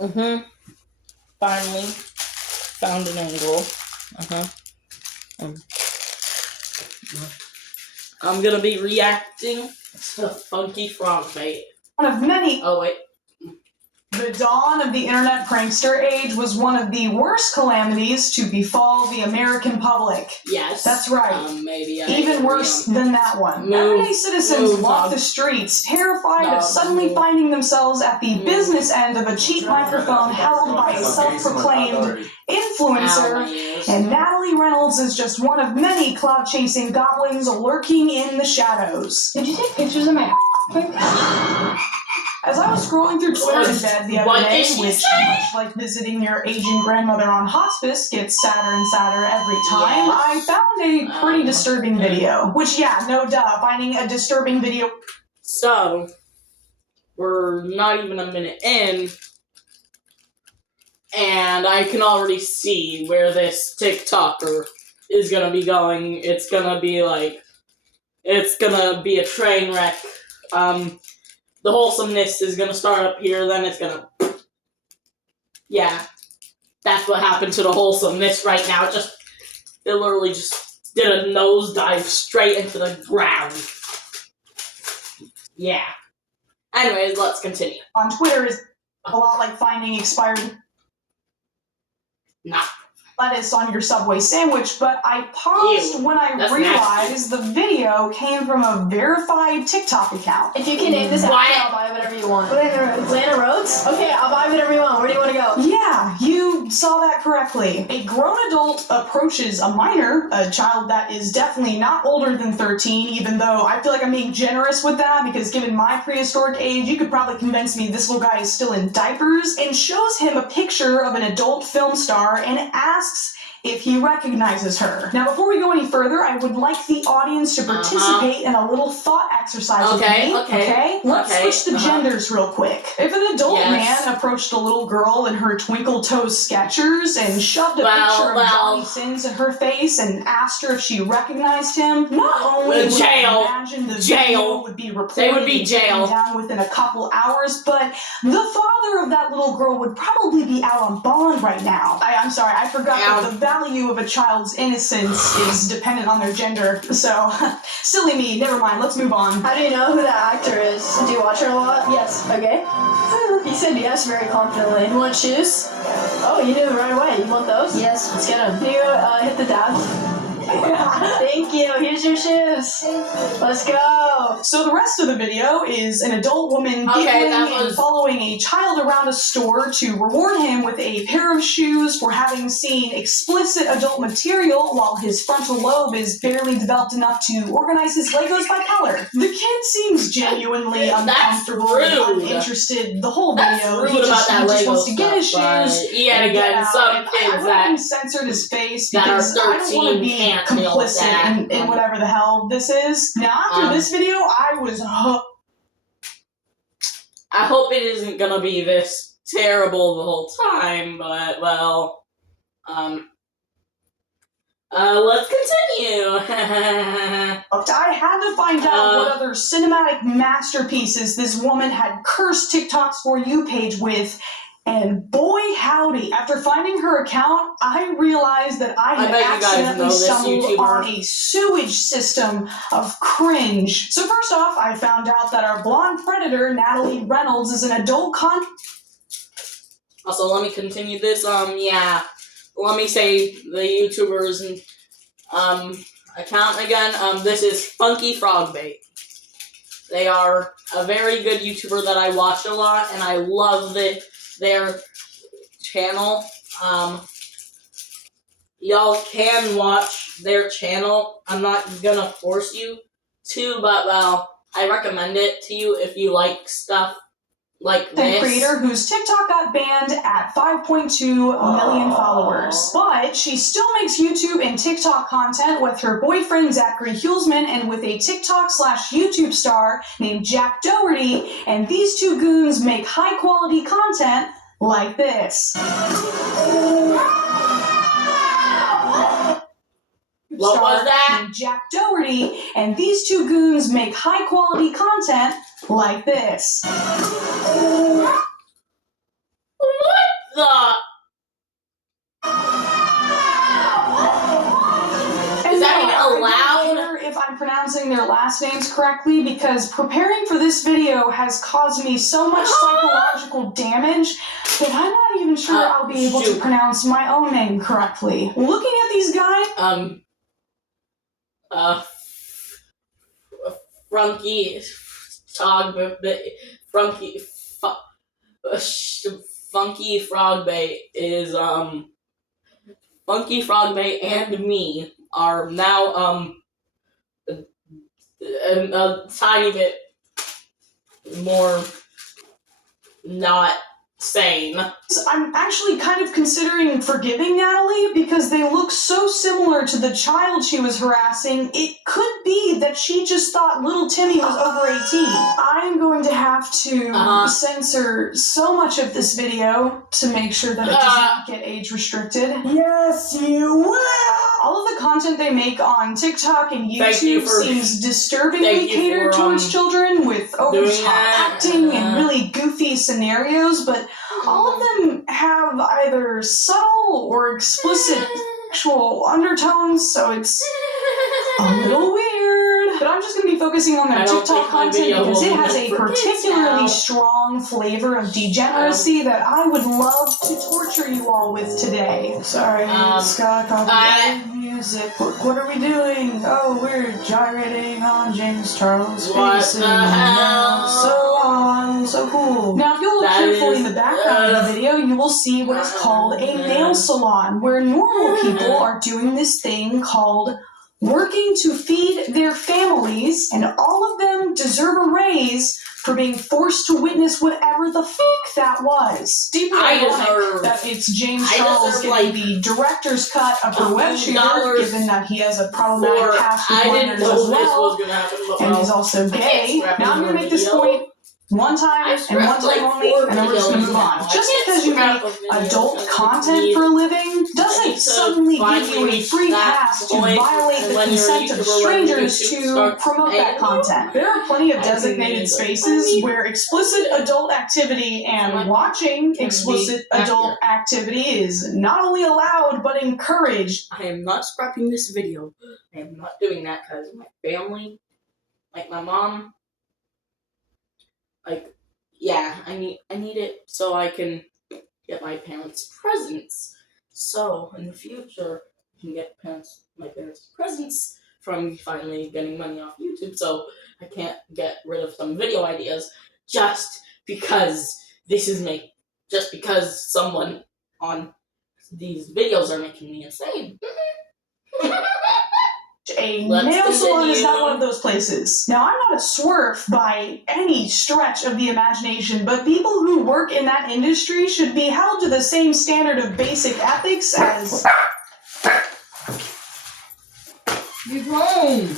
Finally found an angle. I'm gonna be reacting to Funky Frog Bait. One of many. Oh, wait. The dawn of the internet prankster age was one of the worst calamities to befall the American public. Yes. That's right. Maybe even worse than that one. Everyday citizens walk the streets, terrified of suddenly finding themselves at the business end of a cheap microphone held by a self-proclaimed influencer, and Natalie Reynolds is just one of many cloud-chasing goblins lurking in the shadows. Did you take pictures of my As I was scrolling through Twitter in bed the other day, which, much like visiting your aging grandmother on hospice, gets sadder and sadder every time, I found a pretty disturbing video. Which, yeah, no duh, finding a disturbing video. So, we're not even a minute in, and I can already see where this TikToker is gonna be going. It's gonna be a train wreck. The wholesomeness is gonna start up here, then it's gonna... Yeah. That's what happened to the wholesomeness right now. It literally just did a nosedive straight into the ground. Yeah. Anyways, let's continue. On Twitter is a lot like finding expired lettuce on your Subway sandwich, but I paused when I realized the video came from a verified TikTok account. If you can name this outfit, I'll buy whatever you want. Atlanta Roads? Okay, I'll buy whatever you want. Where do you want to go? Yeah, you saw that correctly. A grown adult approaches a minor, a child that is definitely not older than 13, even though I feel like I'm being generous with that, because given my prehistoric age, you could probably convince me this little guy is still in diapers, and shows him a picture of an adult film star and asks if he recognizes her. Now, before we go any further, I would like the audience to participate in a little thought exercise with me. Okay? Let's switch the genders real quick. If an adult man approached a little girl in her twinkle toes Skechers and shoved a picture of Johnny Sins in her face and asked her if she recognized him, not only would I imagine the video would be reported and taken down within a couple hours, but the father of that little girl would probably be out on bond right now. I'm sorry, I forgot that the value of a child's innocence is dependent on their gender, so silly me, never mind, let's move on. How do you know who that actor is? Do you watch her a lot? Yes. Okay. He said yes very confidently. You want shoes? Oh, you knew it right away. You want those? Yes. Let's get them. Can you hit the dab? Thank you. Here's your shoes. Let's go. So the rest of the video is an adult woman giggling and following a child around a store to reward him with a pair of shoes for having seen explicit adult material while his frontal lobe is barely developed enough to organize his Legos by color. The kid seems genuinely uncomfortable and uninterested the whole video. He just wants to get his shoes. I wouldn't censored his face because I don't want to be complicit in whatever the hell this is. Now, after this video, I was hooked. I hope it isn't gonna be this terrible the whole time, but, well, let's continue. I had to find out what other cinematic masterpieces this woman had cursed TikTok's For You page with. And boy howdy, after finding her account, I realized that I had accidentally stumbled on a sewage system of cringe. So first off, I found out that our blonde predator, Natalie Reynolds, is an adult Also, let me continue this. Let me say the YouTuber's account again. This is Funky Frog Bait. They are a very good YouTuber that I watch a lot, and I love their channel. Y'all can watch their channel. I'm not gonna force you to, but, well, I recommend it to you if you like stuff like this. The creator whose TikTok got banned at 5.2 million followers. But she still makes YouTube and TikTok content with her boyfriend Zachary Hulsman and with a TikTok/YouTube star named Jack Doherty, and these two goons make high-quality content like this. What was that? Jack Doherty, and these two goons make high-quality content like this. What? their last names correctly because preparing for this video has caused me so much psychological damage that I'm not even sure I'll be able to pronounce my own name correctly. Looking at these guys, Funky Frogbait is Funky Frogbait and me are now a tiny bit more not sane. I'm actually kind of considering forgiving Natalie because they look so similar to the child she was harassing. It could be that she just thought little Timmy was over 18. I'm going to have to censor so much of this video to make sure that it does not get age restricted. Yes, you will! All of the content they make on TikTok and YouTube seems disturbingly catered towards children with over-the-top acting and really goofy scenarios, but all of them have either subtle or explicit sexual undertones, so it's a little weird. But I'm just going to be focusing on their TikTok content because it has a particularly strong flavor of degeneracy that I would love to torture you all with today. Sorry, Scott, copyright music. What are we doing? Oh, we're gyrating on James Charles' face. So on, so cool. Now, if you look carefully in the background of the video, you will see what is called a nail salon, where normal people are doing this thing called working to feed their families, and all of them deserve a raise for being forced to witness whatever the fuck that was. Deeply ironic that it's James Charles getting the director's cut of her web shooter, given that he has a problematic past with minors as well, and he's also gay. Now I'm going to make this point one time and one time only, and then we're just going to move on. Just because you make adult content for a living doesn't suddenly give you a free pass to violate the consent of strangers to promote that content. There are plenty of designated spaces where explicit adult activity and watching explicit adult activity is not only allowed but encouraged. I am not scrapping this video. I am not doing that because my family, like my mom, I need it so I can get my parents presents. So in the future, I can get my parents presents from finally getting money off YouTube. So I can't get rid of some video ideas just because just because someone on these videos are making me insane. A nail salon is not one of those places. Now, I'm not a swerf by any stretch of the imagination, but people who work in that industry should be held to the same standard of basic ethics as... You're home!